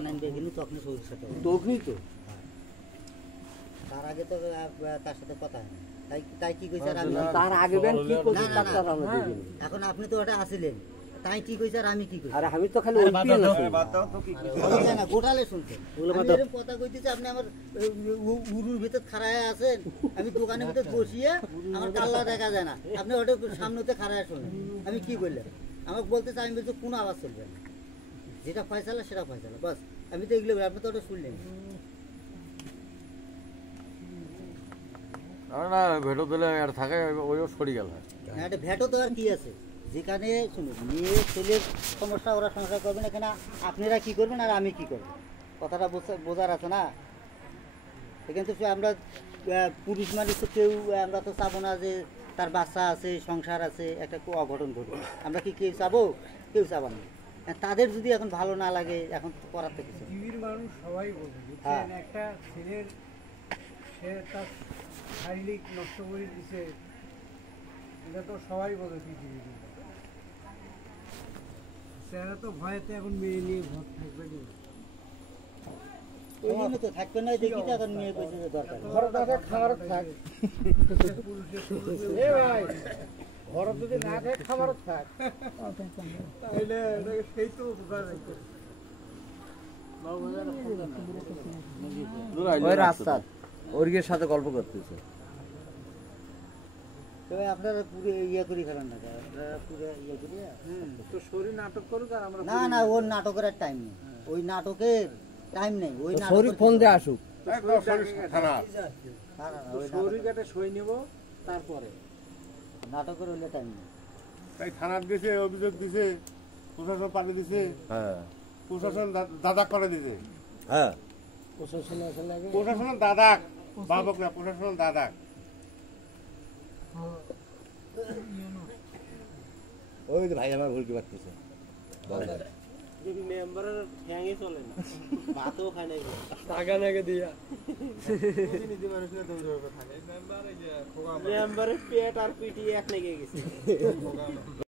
আনবে কিন্তু তখন সৌদির সাথে তখনই তো তার আগে তো তার সাথে কথা হয় না তাই তাই কি কইছে আর আমি তার আগে ব্যান কি করতে ডাক্তার আমরা হ্যাঁ, দেখিনি এখন আপনি তো ওটা আসিলেন তাই কি কইছে আর আমি কি কইছি আরে আমি তো খালি ওই পিয়ে না বলছে না গোটালে শুনতেন আমি এরকম কথা কইতেছি আপনি আমার উরুর ভিতর খাড়ায় আছেন আমি দোকানের ভিতর বসিয়ে আমার কাল্লা দেখা যায় না আপনি ওটা সামনেতে খাড়ায় শুনেন আমি কি বললাম আমাকে বলতেছে আমি বলছি কোনো আওয়াজ চলবে না যেটা ফয়সালা সেটা ফয়সালা বাস আমি তো এগুলো বলি, আপনি তো ওটা শুনলেন না ভেটো দিলে আর থাকে ওইও সরি গেল না এটা ভেটো তো আর কি আছে যেখানে শুনুন মেয়ে ছেলের সমস্যা ওরা সংসার করবেন এখানে আপনারা কি করবেন আর আমি কি করব কথাটা বোঝার আছে না এখানে তো আমরা পুরুষ মানুষ তো কেউ আমরা তো চাবো না যে তার বাচ্চা আছে সংসার আছে একটা অঘটন ঘটবে আমরা কি কেউ চাবো কেউ চাবো না তাদের যদি এখন ভালো না লাগে এখন করার তো কিছু পৃথিবীর মানুষ সবাই বলবে হ্যাঁ। একটা ছেলের সে তার শারীরিক নষ্ট করে দিছে এটা তো সবাই বলে পৃথিবীর সেটা তো ভয়েতে এখন মেয়ে নিয়ে ঘর থাকবে না ওই জন্য তো থাকবে না দেখি তো এখন মেয়ে কইছে যে দরকার ঘর টাকা খাবার থাক এ ভাই ঘর যদি না থাকে খাবার থাক তাহলে সেই তো উপকার হইতো ওই রাস্তা ওর সাথে গল্প করতেছে তবে আপনারা পুরো ইয়ে করি ফেলেন না আপনারা পুরো ইয়ে করি তো শরীর নাটক করুক আর আমরা না না ওর নাটকের টাইম নেই ওই নাটকের টাইম নেই ওই শরীর ফোন দিয়ে আসুক শরীর কাটে সই নেব তারপরে নাটকের হইলে টাইম নেই তাই থানার দিছে অভিযোগ দিছে প্রশাসন পাঠিয়ে দিছে হ্যাঁ প্রশাসন দাদা করে দিছে হ্যাঁ প্রশাসন দাদা বাবক না প্রশাসন দাদা ওই তো ভাই আমার ভুলকে পারতেছে মেম্বারের ঠ্যাঙে চলে না ভাতও খায় না টাকা নাকি দিয়া প্রতিনিধি মানুষের মেম্বারের পেট আর পিটি এক লেগে গেছে